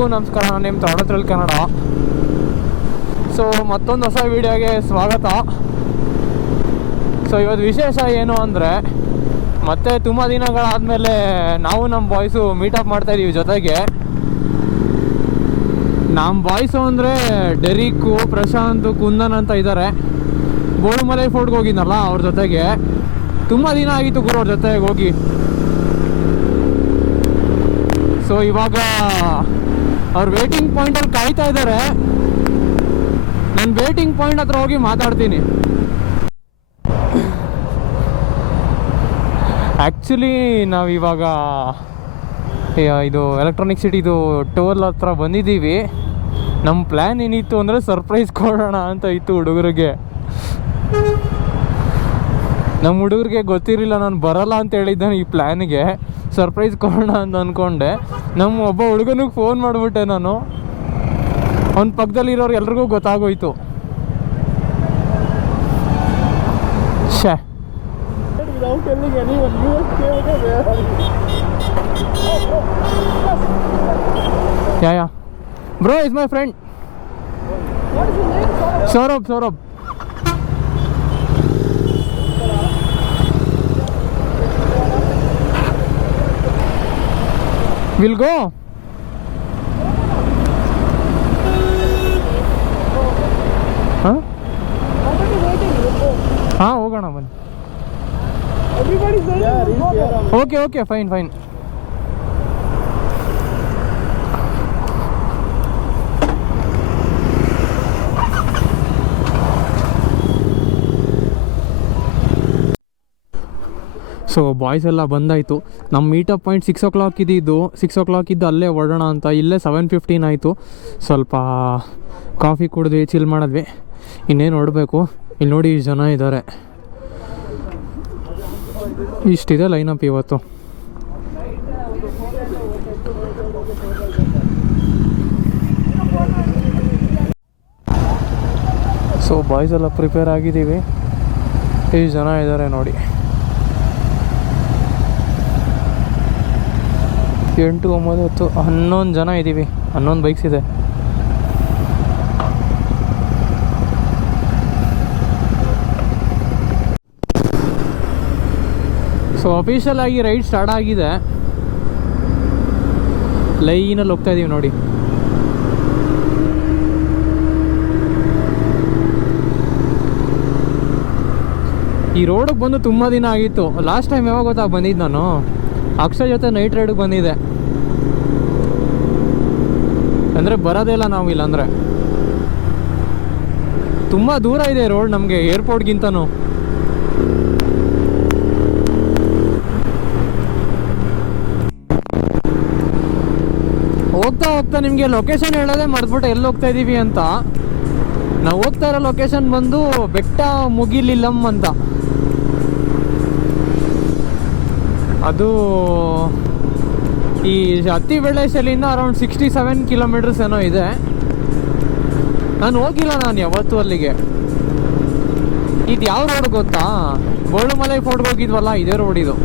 ಎಲ್ರಿಗೂ ನಮಸ್ಕಾರ. ನಾನು ನಿಮ್ಮ ತೋಟದಲ್ಲಿ ಕನ್ನಡ. ಸೊ ಮತ್ತೊಂದು ಹೊಸ ವಿಡಿಯೋಗೆ ಸ್ವಾಗತ. ಸೊ ಇವತ್ತು ವಿಶೇಷ ಏನು ಅಂದರೆ, ಮತ್ತೆ ತುಂಬ ದಿನಗಳಾದಮೇಲೆ ನಾವು ನಮ್ಮ ಬಾಯ್ಸು ಮೀಟಪ್ ಮಾಡ್ತಾಯಿದ್ದೀವಿ ಜೊತೆಗೆ. ನಮ್ಮ ಬಾಯ್ಸು ಅಂದರೆ ಡೆರಿಕ್ಕು, ಪ್ರಶಾಂತ್, ಕುಂದನ್ ಅಂತ ಇದ್ದಾರೆ. ಬೋಳುಮಲೈ ಫೋರ್ಟ್ಗೆ ಹೋಗಿದ್ನಲ್ಲ ಅವ್ರ ಜೊತೆಗೆ. ತುಂಬ ದಿನ ಆಗಿತ್ತು ಗುರು ಅವ್ರ ಜೊತೆಗೆ ಹೋಗಿ. ಸೊ ಇವಾಗ ಅವ್ರು ವೇಟಿಂಗ್ ಪಾಯಿಂಟಲ್ಲಿ ಕಾಯ್ತಾ ಇದ್ದಾರೆ. ನಾನು ವೇಟಿಂಗ್ ಪಾಯಿಂಟ್ ಹತ್ರ ಹೋಗಿ ಮಾತಾಡ್ತೀನಿ. ಆ್ಯಕ್ಚುಲಿ ನಾವಿವಾಗ ಇದು ಎಲೆಕ್ಟ್ರಾನಿಕ್ ಸಿಟಿದು ಟೋಲ್ ಹತ್ರ ಬಂದಿದ್ದೀವಿ. ನಮ್ಮ ಪ್ಲ್ಯಾನ್ ಏನಿತ್ತು ಅಂದರೆ ಸರ್ಪ್ರೈಸ್ ಕೊಡೋಣ ಅಂತ ಇತ್ತು ಹುಡುಗರಿಗೆ. ನಮ್ಮ ಹುಡುಗರಿಗೆ ಗೊತ್ತಿರಲಿಲ್ಲ ನಾನು ಬರಲ್ಲ ಅಂತ ಹೇಳಿದ್ದಾನೆ ಈ ಪ್ಲ್ಯಾನಿಗೆ. ಸರ್ಪ್ರೈಸ್ ಕೊಡೋಣ ಅಂತ ಅಂದ್ಕೊಂಡೆ. ನಮ್ಮ ಒಬ್ಬ ಹುಡುಗನಿಗೆ ಫೋನ್ ಮಾಡಿಬಿಟ್ಟೆ ನಾನು. ಅವನ ಪಕ್ಕದಲ್ಲಿರೋರು ಎಲ್ರಿಗೂ ಗೊತ್ತಾಗೋಯ್ತು. ಶೇ ಯಾ bro is my friend Saurabh. We'll go. Huh? हाँ ಹೋಗೋಣ ಬನ್ನಿ. Okay fine. ಸೊ ಬಾಯ್ಸ್ ಎಲ್ಲ ಬಂದಾಯಿತು. ನಮ್ಮ ಮೀಟಪ್ ಪಾಯಿಂಟ್ 6 o'clock ಇದ್ದಿದ್ದು. 6 o'clock ಇದ್ದು ಅಲ್ಲೇ ಹೊರಡೋಣ ಅಂತ. ಇಲ್ಲೇ 7:15 ಆಯಿತು. ಸ್ವಲ್ಪ ಕಾಫಿ ಕುಡಿದ್ವಿ, ಚಿಲ್ ಮಾಡಿದ್ವಿ. ಇನ್ನೇನು ಹೊರಡಬೇಕು. ಇಲ್ಲಿ ನೋಡಿ ಇಷ್ಟು ಜನ ಇದ್ದಾರೆ. ಇಷ್ಟಿದೆ ಲೈನಪ್ ಇವತ್ತು. ಸೊ ಬಾಯ್ಸ್ ಎಲ್ಲ ಪ್ರಿಪೇರ್ ಆಗಿದ್ದೀವಿ. ಇಷ್ಟು ಜನ ಇದ್ದಾರೆ ನೋಡಿ. 8, 9, 10, 11 ಜನ ಇದ್ದೀವಿ. 11 ಬೈಕ್ಸ್ ಇದೆ. ಸೊ ಅಫಿಷಿಯಲ್ ಆಗಿ ರೈಡ್ ಸ್ಟಾರ್ಟ್ ಆಗಿದೆ. ಲೈನಲ್ಲಿ ಹೋಗ್ತಾ ಇದ್ದೀವಿ ನೋಡಿ. ಈ ರೋಡಿಗೆ ಬಂದು ತುಂಬ ದಿನ ಆಗಿತ್ತು. ಲಾಸ್ಟ್ ಟೈಮ್ ಯಾವಾಗ ಗೊತ್ತಾ ಬಂದಿದ್ದು ನಾನು, ಅಕ್ಷಯ್ ಜೊತೆ ನೈಟ್ ರೈಡ್ಗೆ ಬಂದಿದ್ದೆ. ಅಂದರೆ ಬರೋದೇ ಇಲ್ಲ ನಾವು ಇಲ್ಲಾಂದರೆ. ತುಂಬ ದೂರ ಇದೆ ರೋಡ್ ನಮಗೆ ಏರ್ಪೋರ್ಟ್ಗಿಂತನೂ. ಹೋಗ್ತಾ ನಿಮಗೆ ಲೊಕೇಶನ್ ಹೇಳೋದೇ ಮರೆದ್ಬಿಟ್ಟೆ ಎಲ್ಲಿ ಹೋಗ್ತಾ ಇದ್ದೀವಿ ಅಂತ. ನಾವು ಹೋಗ್ತಾ ಇರೋ ಲೊಕೇಶನ್ ಬಂದು ಬೆಟ್ಟ ಮುಗಿಲಿಲ್ಲಮ್ ಅಂತ. ಅದು ಈ ಹತ್ತಿಬೆಳ್ಳೇಶಲ್ಲಿಂದ ಅರೌಂಡ್ 67 ಕಿಲೋಮೀಟರ್ಸ್ ಏನೋ ಇದೆ. ನಾನು ಹೋಗಿಲ್ಲ ಯಾವತ್ತೂ ಅಲ್ಲಿಗೆ. ಇದು ಯಾವ ರೋಡ್ ಗೊತ್ತಾ? ಬೋಳುಮಲೈ ಫೋರ್ಟ್ಗೆ ಹೋಗಿದ್ವಲ್ಲ, ಇದೇ ರೋಡ್ ಇದು.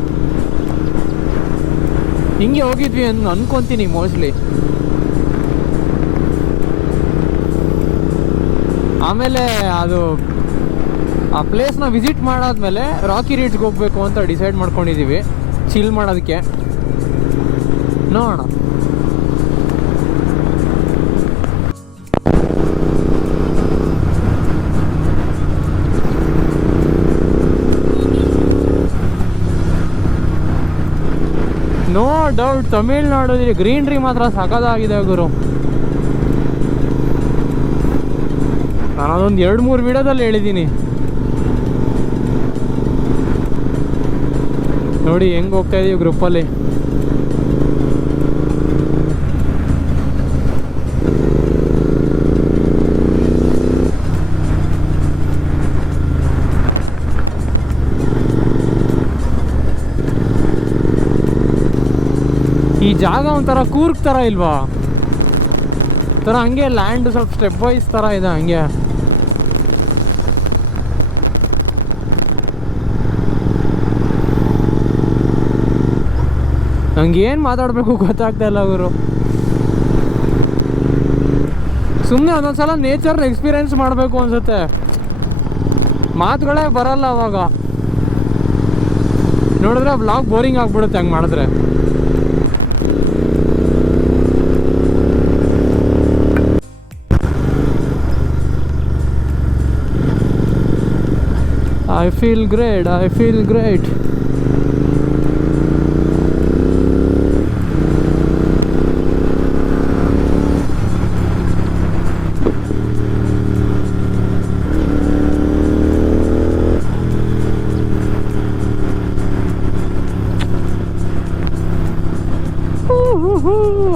ಹಿಂಗೆ ಹೋಗಿದ್ವಿ ಅನ್ಕೊಂತೀನಿ ಮೋಸ್ಟ್ಲಿ. ಆಮೇಲೆ ಅದು ಆ ಪ್ಲೇಸ್ನ ವಿಸಿಟ್ ಮಾಡಾದ್ಮೇಲೆ ರಾಕಿ ರೀಡ್ಸ್ಗೆ ಹೋಗ್ಬೇಕು ಅಂತ ಡಿಸೈಡ್ ಮಾಡ್ಕೊಂಡಿದ್ದೀವಿ, ಚಿಲ್ ಮಾಡೋದಕ್ಕೆ. ನೋಡೋಣ. ನೋ ಡೌಟ್ ತಮಿಳ್ನಾಡಲ್ಲಿ ಗ್ರೀನ್ರಿ ಮಾತ್ರ ಸಖತ್ತಾಗಿದೆ ಗುರು. ನಾನು ಅದೊಂದು 2-3 ವಿಡಿಯೋದಲ್ಲಿ ಹೇಳಿದ್ದೀನಿ ನೋಡಿ. ಹೆಂಗೆ ಹೋಗ್ತಾ ಇದೀವಿ ಗ್ರೂಪಲ್ಲಿ. ಈ ಜಾಗ ಒಂಥರ ಕೂರ್ಗ್ ಥರ ಇಲ್ವಾ? ಥರ ಹಂಗೆ ಲ್ಯಾಂಡ್ ಸ್ವಲ್ಪ ಸ್ಟೆಪ್ ವೈಸ್ ಥರ ಇದೆ ಹಂಗೆ. ನಂಗೆ ಏನು ಮಾತಾಡಬೇಕು ಗೊತ್ತಾಗ್ತಾ ಇಲ್ಲ ಅವರು. ಸುಮ್ಮನೆ ಒಂದೊಂದ್ಸಲ ನೇಚರ್ನ ಎಕ್ಸ್ಪೀರಿಯೆನ್ಸ್ ಮಾಡಬೇಕು ಅನ್ಸುತ್ತೆ, ಮಾತುಗಳೇ ಬರಲ್ಲ ಅವಾಗ. ನೋಡಿದ್ರೆ ವ್ಲಾಗ್ ಬೋರಿಂಗ್ ಆಗ್ಬಿಡುತ್ತೆ ಹಂಗೆ ಮಾಡಿದ್ರೆ. I feel great, I feel great.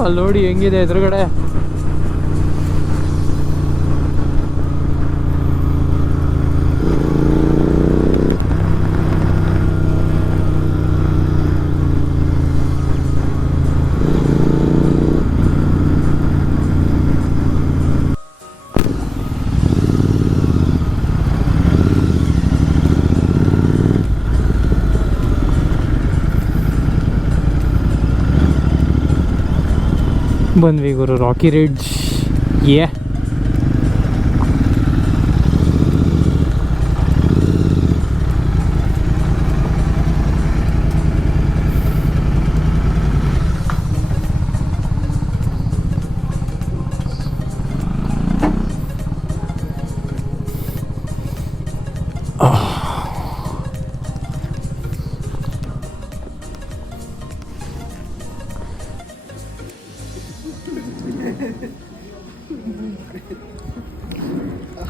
ಅಲ್ಲಿ ನೋಡಿ ಹೆಂಗಿದೆ ಎದುರುಗಡೆ. ಬಂದ್ವಿ ಗುರು Rocky Ridge.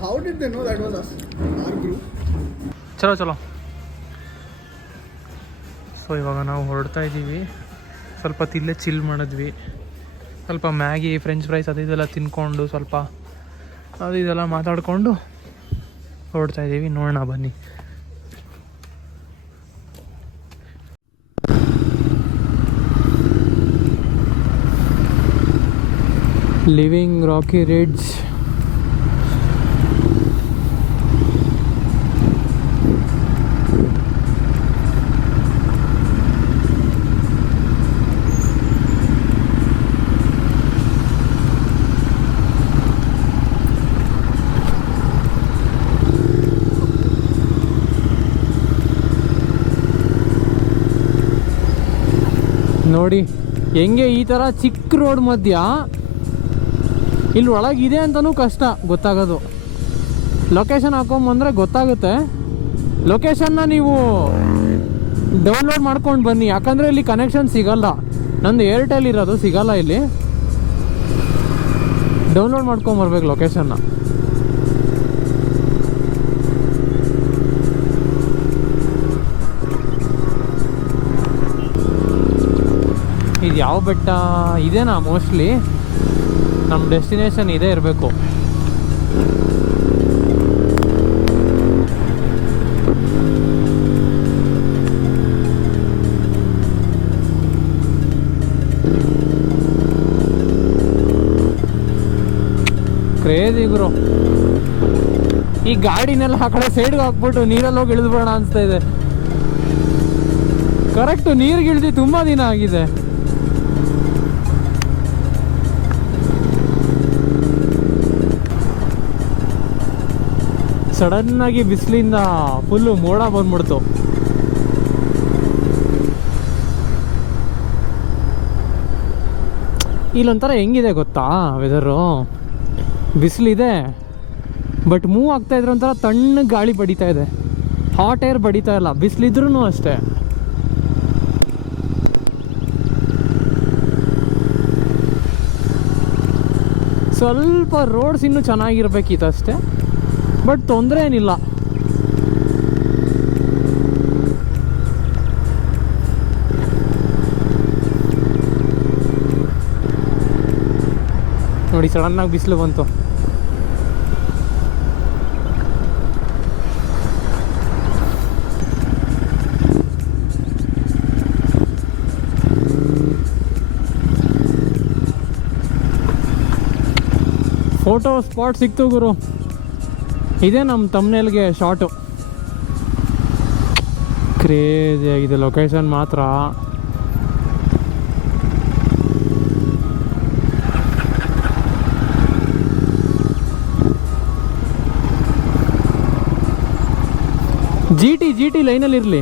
How did they know that was us? Our group? ಚಲೋ ಚಲೋ. ಸೊ ಇವಾಗ ನಾವು ಹೊರಡ್ತಾ ಇದ್ದೀವಿ. ಸ್ವಲ್ಪ ತಿಲ್ಲೇ ಚಿಲ್ ಮಾಡಿದ್ವಿ, ಸ್ವಲ್ಪ ಮ್ಯಾಗಿ ಫ್ರೆಂಚ್ ಫ್ರೈಸ್ ಅದು ಇದೆಲ್ಲ ತಿನ್ಕೊಂಡು ಸ್ವಲ್ಪ ಅದು ಇದೆಲ್ಲ ಮಾತಾಡಿಕೊಂಡು ಹೊರಡ್ತಾ ಇದ್ದೀವಿ. ನೋಡೋಣ ಬನ್ನಿ. Living Rocky Ridge. ನೋಡಿ ಹೆಂಗೆ ಈ ಥರ ಚಿಕ್ಕ ರೋಡ್ ಮಧ್ಯ ಇಲ್ಲಿ ಒಳಗಿದೆ ಅಂತಲೂ ಕಷ್ಟ ಗೊತ್ತಾಗೋದು. ಲೊಕೇಶನ್ ಹಾಕೊಂಬಂದರೆ ಗೊತ್ತಾಗುತ್ತೆ. ಲೊಕೇಶನ್ನ ನೀವು ಡೌನ್ಲೋಡ್ ಮಾಡ್ಕೊಂಡು ಬನ್ನಿ, ಯಾಕಂದರೆ ಇಲ್ಲಿ ಕನೆಕ್ಷನ್ ಸಿಗಲ್ಲ. ನಂದು ಏರ್ಟೆಲ್ ಇರೋದು, ಸಿಗಲ್ಲ ಇಲ್ಲಿ. ಡೌನ್ಲೋಡ್ ಮಾಡ್ಕೊಂಬರ್ಬೇಕು ಲೊಕೇಶನ್ನ. ಇದು ಯಾವ ಬೆಟ್ಟ ಇದೇನಾ? ಮೋಸ್ಟ್ಲಿ ನಮ್ಮ ಡೆಸ್ಟಿನೇಷನ್ ಇದೇ ಇರಬೇಕು. ಕ್ರೇಜಿ ಗುರು. ಈ ಗಾಡಿನೆಲ್ಲ ಆ ಕಡೆ ಸೈಡ್ಗೆ ಹಾಕ್ಬಿಟ್ಟು ನೀರಲ್ಲಿ ಹೋಗಿ ಇಳಿದ್ಬೇಡ ಅನಿಸ್ತಾ ಇದೆ. ಕರೆಕ್ಟು, ನೀರಿಗೆ ಇಳಿದು ತುಂಬ ದಿನ ಆಗಿದೆ. ಸಡನ್ನಾಗಿ ಬಿಸಿಲಿಂದ ಫುಲ್ಲು ಮೋಡ ಬಂದ್ಬಿಡ್ತು. ಇಲ್ಲೊಂಥರ ಹೆಂಗಿದೆ ಗೊತ್ತಾ ವೆದರು? ಬಿಸಿಲಿದೆ, ಬಟ್ ಮೂವ್ ಆಗ್ತಾ ಇದ್ರೆ ಒಂಥರ ತಣ್ಣಗೆ ಗಾಳಿ ಬಡಿತಾ ಇದೆ, ಹಾಟ್ ಏರ್ ಬಡಿತಾ ಇಲ್ಲ. ಬಿಸಿಲಿದ್ರೂ ಅಷ್ಟೇ. ಸ್ವಲ್ಪ ರೋಡ್ಸ್ ಇನ್ನೂ ಚೆನ್ನಾಗಿರ್ಬೇಕಿತ್ತು ಅಷ್ಟೇ, ಬಟ್ ತೊಂದರೆ ಏನಿಲ್ಲ. ನೋಡಿ ಸಡನ್ನಾಗಿ ಬಿಸಿಲು ಬಂತು. ಫೋಟೋ ಸ್ಪಾಟ್ ಸಿಕ್ತು ಗುರು. ಇದೇ ನಮ್ಮ ತಮ್ನೇಲ್ಗೆ ಶಾರ್ಟು. ಕ್ರೇಜಿ ಆಗಿದೆ ಲೊಕೇಶನ್ ಮಾತ್ರ. ಜಿ ಟಿ ಲೈನಲ್ಲಿ ಇರಲಿ.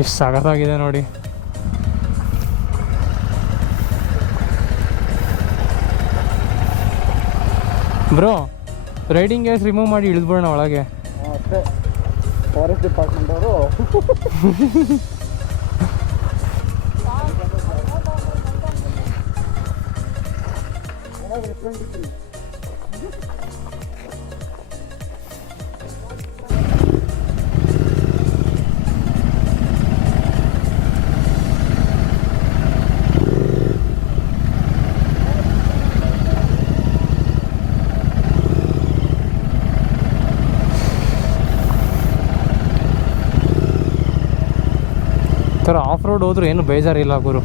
ಎಷ್ಟು ಸಗತ್ತಾಗಿದೆ ನೋಡಿ. ಬ್ರೋ ರೈಡಿಂಗ್ ಗೇರ್ಸ್ ರಿಮೂವ್ ಮಾಡಿ ಇಳಿದ್ಬಿಡೋಣ ಒಳಗೆ. ಅಷ್ಟೇ ಫಾರೆಸ್ಟ್ ಡಿಪಾರ್ಟ್ಮೆಂಟ್ ಅವರು ಥರ ಆಫ್ ರೋಡ್ ಹೋದ್ರೂ ಏನು ಬೇಜಾರಿಲ್ಲ ಗುರು.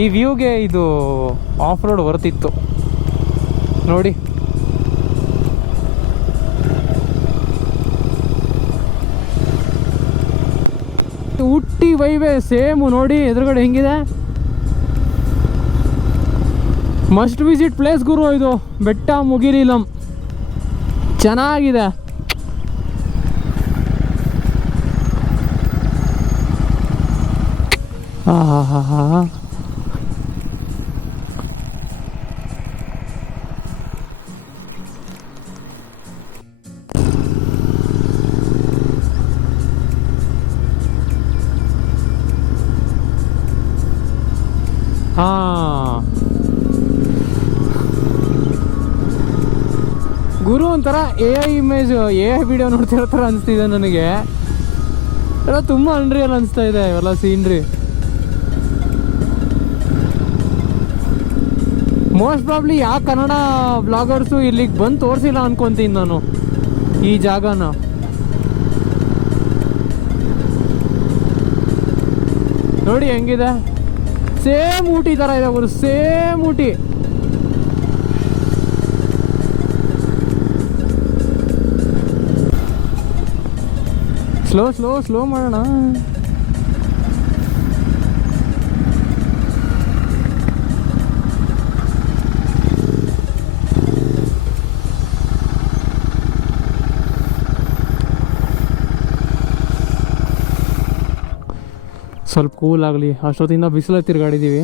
ಈ ವ್ಯೂಗೆ ಇದು ಆಫ್ ರೋಡ್ ಹೊರತಿತ್ತು ನೋಡಿ. ಊಟಿ ವೈವೇ ಸೇಮು ನೋಡಿ ಎದುರುಗಡೆ ಹೆಂಗಿದೆ. ಮಸ್ಟ್ ವಿಸಿಟ್ ಪ್ಲೇಸ್ ಗುರು ಇದು, ಬೆಟ್ಟ ಮುಗಿಲಿಲಂ. ಚೆನ್ನಾಗಿದೆ. ಹಾ ಗುರು ಒಂಥರ AI ಇಮೇಜ್, AI ವಿಡಿಯೋ ನೋಡ್ತಿರೋ ಥರ ಅನಿಸ್ತಿದೆ ನನಗೆ. ಎಲ್ಲ ತುಂಬ ಅನ್ರಿಯಲ್ ಅನಿಸ್ತಾ ಇದೆ ಇವೆಲ್ಲ ಸೀನ್ರಿ. ಮೋಸ್ಟ್ ಪ್ರಾಬ್ಲಿ ಯಾವ ಕನ್ನಡ ಬ್ಲಾಗರ್ಸು ಇಲ್ಲಿಗೆ ಬಂದು ತೋರಿಸಿಲ್ಲ ಅನ್ಕೊತೀನಿ ನಾನು ಈ ಜಾಗನ. ನೋಡಿ ಹೆಂಗಿದೆ, ಸೇಮ್ ಊಟಿ ಥರ ಇದೆ ಗುರು, same Ooty. Slow slow slow ಮಾಡೋಣ. ಸ್ವಲ್ಪ ಕೂಲ್ ಆಗಲಿ, ಅಷ್ಟೊತ್ತಿಂದ ಬಿಸಿಲು ತಿರುಗಾಡಿದ್ದೀವಿ.